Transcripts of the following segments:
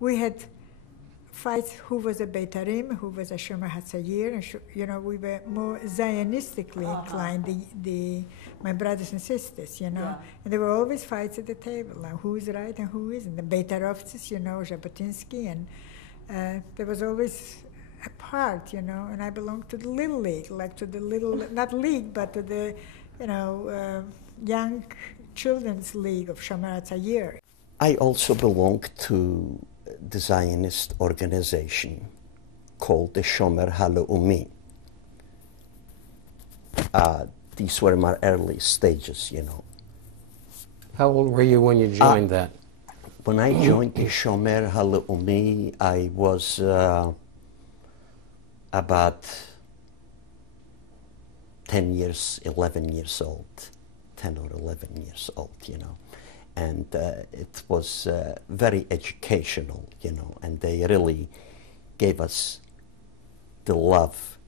we had fights who was a Beitarim, who was a Shomer Hatzayir, and we were more Zionistically inclined, my brothers and sisters, And there were always fights at the table, now who is right and who isn't. The Beitarovцы, Jabotinsky, and there was always a part, and I belonged to the Little League, like to the little, not league, but to the, young children's league of Shomer Hatzayir. I also belonged to the Zionist organization called the Shomer HaLeumi. These were my early stages, How old were you when you joined that? When I joined the Shomer HaLeumi, I was about 10 years, 11 years old, 10 or 11 years old, And it was very educational, and they really gave us the love,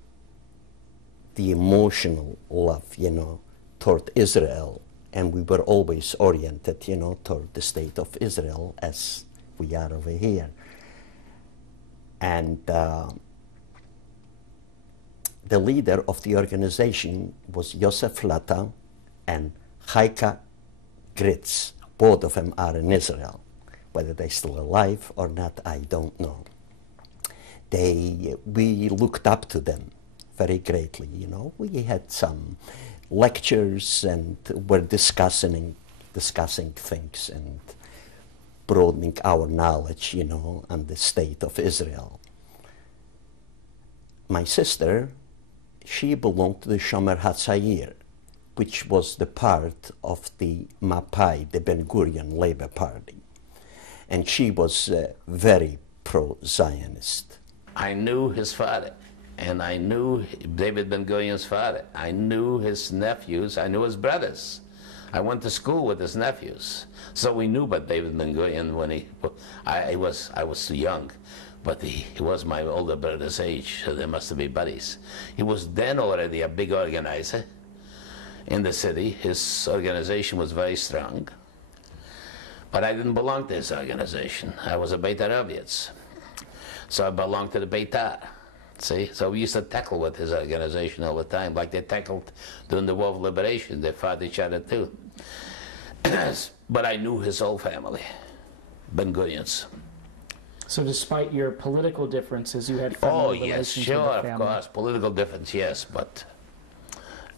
the emotional love, toward Israel. And we were always oriented, toward the state of Israel as we are over here. And the leader of the organization was Yosef Lata and Chaika Gritz. Both of them are in Israel. Whether they're still alive or not, I don't know. We looked up to them very greatly, We had some lectures and were discussing things and broadening our knowledge, on the state of Israel. My sister, she belonged to the Shomer Hatzayir, which was the part of the Mapai, the Ben-Gurion Labor Party. And she was very pro-Zionist. I knew his father, and I knew David Ben-Gurion's father. I knew his nephews, I knew his brothers. I went to school with his nephews. So we knew about David Ben-Gurion when I was too young, but he was my older brother's age, so they must have been buddies. He was then already a big organizer in the city. His organization was very strong, but I didn't belong to his organization. I was a Beitarovец, so I belonged to the Beitar. See, so we used to tackle with his organization all the time, like they tackled during the War of Liberation. They fought each other too. But I knew his whole family, Ben-Gurions. So despite your political differences, you had family relations with the family? Oh yes, sure, of course, political difference, yes, but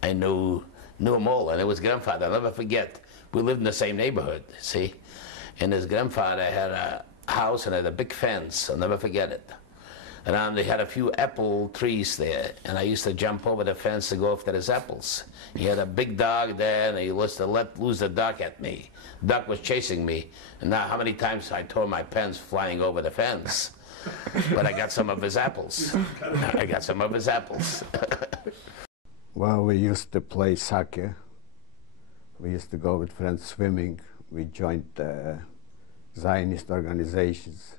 I knew him all, and it was grandfather. I'll never forget. We lived in the same neighborhood, see? And his grandfather had a house and had a big fence. I'll never forget it. And they had a few apple trees there, and I used to jump over the fence to go after his apples. He had a big dog there, and he used to let loose the duck at me. Duck was chasing me, and now how many times I tore my pens flying over the fence. But I got some of his apples. I got some of his apples. Well, we used to play soccer. We used to go with friends swimming. We joined Zionist organizations,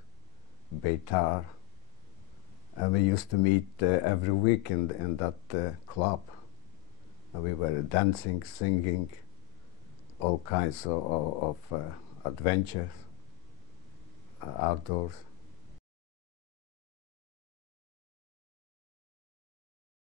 Beitar. And we used to meet every weekend in that club. And we were dancing, singing, all kinds of adventures outdoors.